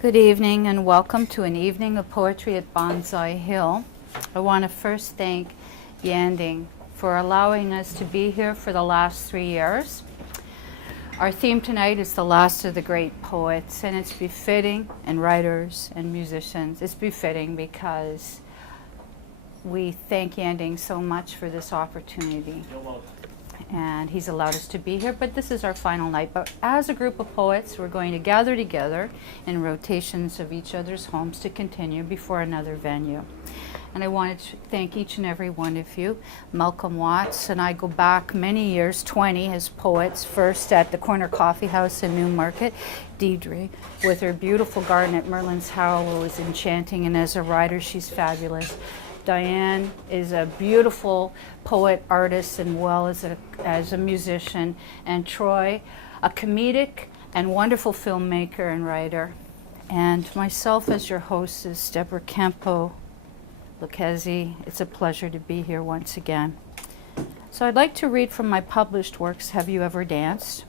Good evening and welcome to an evening of poetry at Bonsai Hill. I want to first thank Yanding for allowing us to be here for the last 3 years. Our theme tonight is the last of the great poets, and it's befitting, and writers and musicians. It's befitting because we thank Yanding so much for this opportunity. You're welcome. And he's allowed us to be here, but this is our final night. But as a group of poets, we're going to gather together in rotations of each other's homes to continue before another venue. And I wanted to thank each and every one of you. Malcolm Watts and I go back many years, 20 as poets, first at the Corner Coffee House in Newmarket. Deidre, with her beautiful garden at Merlin's Harrow, was enchanting, and as a writer, she's fabulous. Diane is a beautiful poet, artist, and well as a musician. And Troy, a comedic and wonderful filmmaker and writer. And myself as your hostess, Deborah Campo. Lucchesi. It's a pleasure to be here once again. So I'd like to read from my published works, Have You Ever Danced?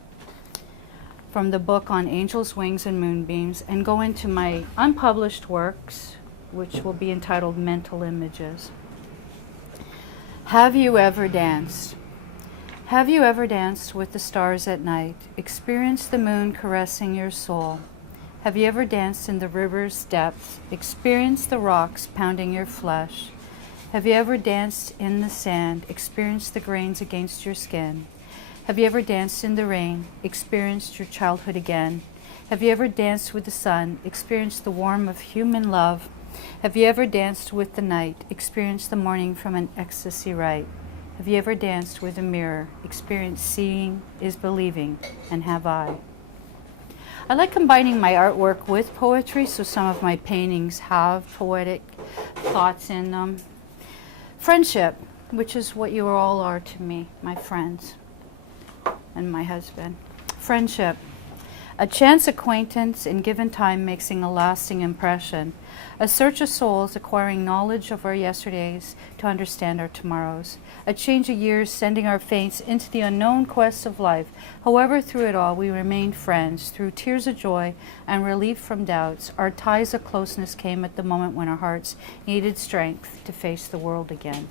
From the book on Angels, Wings, and Moonbeams, and go into my unpublished works, which will be entitled Mental Images. Have you ever danced? Have you ever danced with the stars at night, experienced the moon caressing your soul? Have you ever danced in the river's depths, experienced the rocks pounding your flesh? Have you ever danced in the sand, experienced the grains against your skin? Have you ever danced in the rain, experienced your childhood again? Have you ever danced with the sun, experienced the warmth of human love? Have you ever danced with the night, experienced the morning from an ecstasy rite? Have you ever danced with a mirror, experienced seeing is believing, and have I? I like combining my artwork with poetry, so some of my paintings have poetic thoughts in them. Friendship, which is what you all are to me, my friends, and my husband. Friendship. A chance acquaintance in given time making a lasting impression. A search of souls acquiring knowledge of our yesterdays to understand our tomorrows. A change of years sending our fates into the unknown quest of life. However, through it all, we remained friends. Through tears of joy and relief from doubts, our ties of closeness came at the moment when our hearts needed strength to face the world again.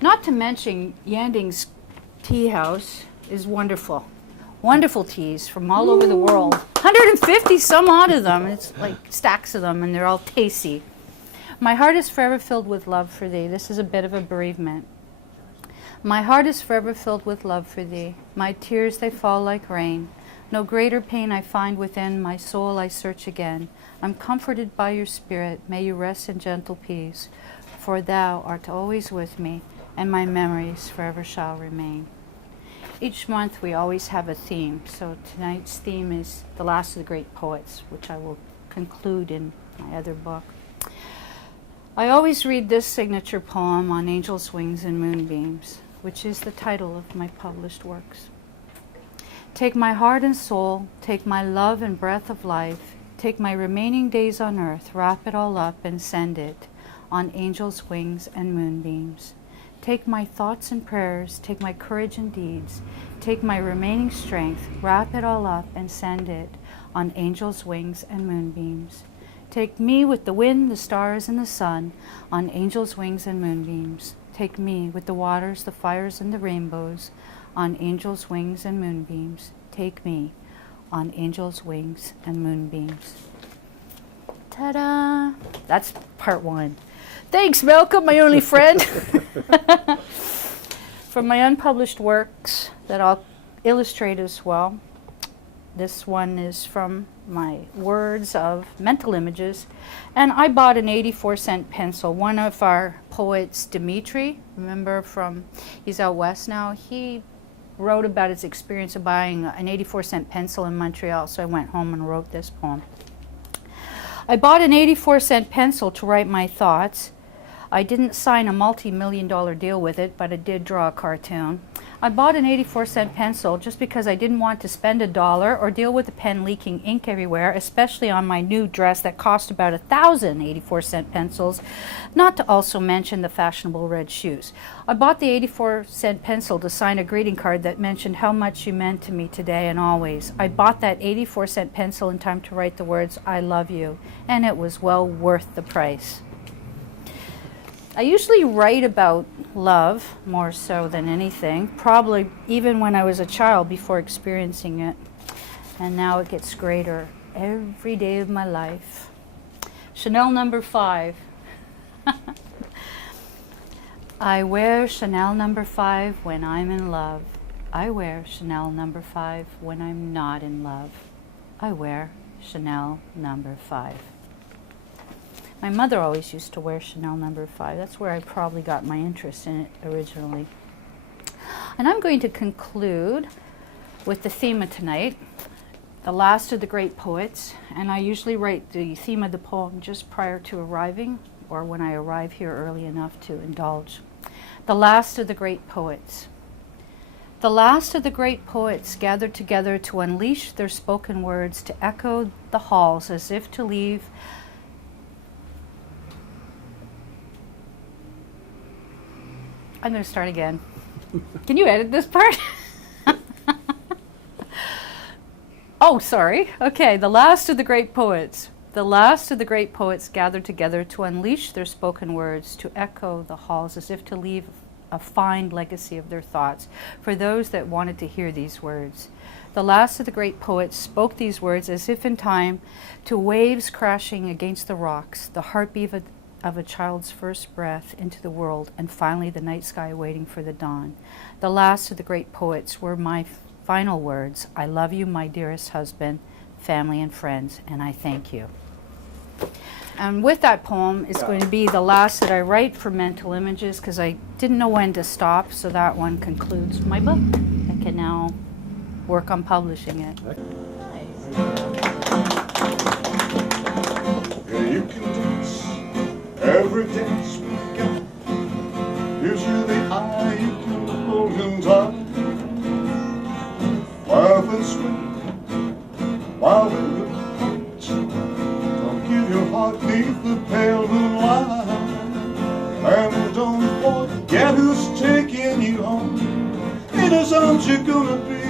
Not to mention, Yanding's Tea House is wonderful. Wonderful teas from all over the world. 150 some odd of them. It's like stacks of them, and they're all tasty. My heart is forever filled with love for thee. This is a bit of a bereavement. My heart is forever filled with love for thee. My tears, they fall like rain. No greater pain I find within my soul I search again. I'm comforted by your spirit. May you rest in gentle peace. For thou art always with me, and my memories forever shall remain. Each month we always have a theme, so tonight's theme is the last of the great poets, which I will conclude in my other book. I always read this signature poem on Angels, Wings, and Moonbeams, which is the title of my published works. Take my heart and soul, take my love and breath of life, take my remaining days on earth, wrap it all up and send it on angels' wings and moonbeams. Take my thoughts and prayers, take my courage and deeds, take my remaining strength, wrap it all up and send it on angels' wings and moonbeams. Take me with the wind, the stars, and the sun on angels' wings and moonbeams. Take me with the waters, the fires, and the rainbows on angels' wings and moonbeams. Take me on angels' wings and moonbeams. Ta-da! That's part one. Thanks, Malcolm, my only friend. From my unpublished works that I'll illustrate as well. This one is from my words of mental images. And I bought an 84-cent pencil. One of our poets, Dimitri, remember he's out west now, he wrote about his experience of buying an 84-cent pencil in Montreal, so I went home and wrote this poem. I bought an 84-cent pencil to write my thoughts. I didn't sign a multi-million-dollar deal with it, but I did draw a cartoon. I bought an 84-cent pencil just because I didn't want to spend $1 or deal with the pen leaking ink everywhere, especially on my new dress that cost about 1,000 84-cent pencils, not to also mention the fashionable red shoes. I bought the 84-cent pencil to sign a greeting card that mentioned how much you meant to me today and always. I bought that 84-cent pencil in time to write the words, I love you, and it was well worth the price. I usually write about love more so than anything, probably even when I was a child before experiencing it. And now it gets greater every day of my life. Chanel number 5. I wear Chanel number 5 when I'm in love. I wear Chanel number 5 when I'm not in love. I wear Chanel number 5. My mother always used to wear Chanel number 5. That's where I probably got my interest in it originally. And I'm going to conclude with the theme of tonight, the last of the great poets. And I usually write the theme of the poem just prior to arriving, or when I arrive here early enough to indulge. The last of the great poets. The last of the great poets gathered together to unleash their spoken words, to echo the halls as if to leave I'm going to start again. Can you edit this part? Oh, sorry. Okay, the last of the great poets. The last of the great poets gathered together to unleash their spoken words, to echo the halls as if to leave a fine legacy of their thoughts for those that wanted to hear these words. The last of the great poets spoke these words as if in time, to waves crashing against the rocks, the heartbeat of a child's first breath into the world, and finally the night sky waiting for the dawn. The last of the great poets were my final words. I love you, my dearest husband, family, and friends, and I thank you. And with that poem, it's going to be the last that I write for Mental Images, because I didn't know when to stop, so that one concludes my book. I can now work on publishing it. Yeah, you can dance every dance we got. Gives you the eye, you can hold him tight. Laugh and swing while we look. Don't give your heart beneath the pale moonlight. And don't forget who's taking you home. In his arms you're gonna be.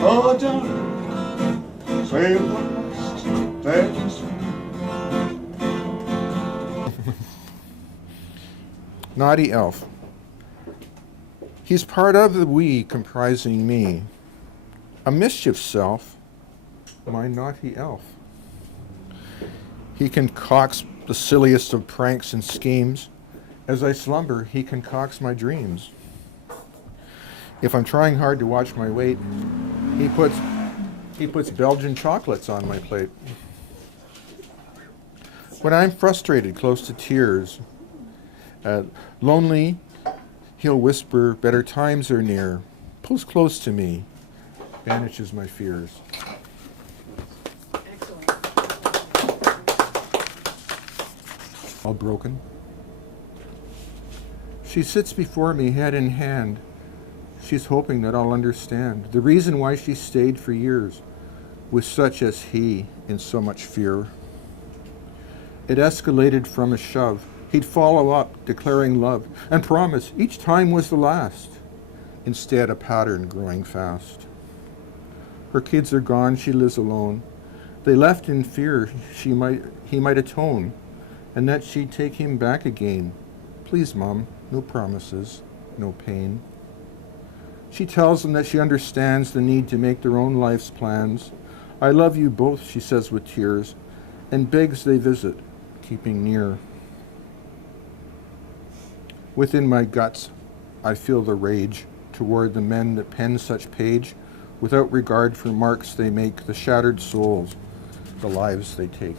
Oh, darling, save the last dance. Naughty elf. He's part of the we comprising me. A mischief self, my naughty elf. He concocts the silliest of pranks and schemes. As I slumber, he concocts my dreams. If I'm trying hard to watch my weight, he puts Belgian chocolates on my plate. When I'm frustrated, close to tears, lonely, he'll whisper, better times are near. Pulls close to me, banishes my fears. Excellent. All broken. She sits before me, head in hand. She's hoping that I'll understand the reason why she stayed for years with such as he in so much fear. It escalated from a shove. He'd follow up, declaring love, and promise each time was the last. Instead, a pattern growing fast. Her kids are gone, she lives alone. They left in fear he might atone, and that she'd take him back again. Please, Mom, no promises, no pain. She tells them that she understands the need to make their own life's plans. I love you both, she says with tears, and begs they visit, keeping near. Within my guts, I feel the rage toward the men that pen such page, without regard for marks they make, the shattered souls, the lives they take.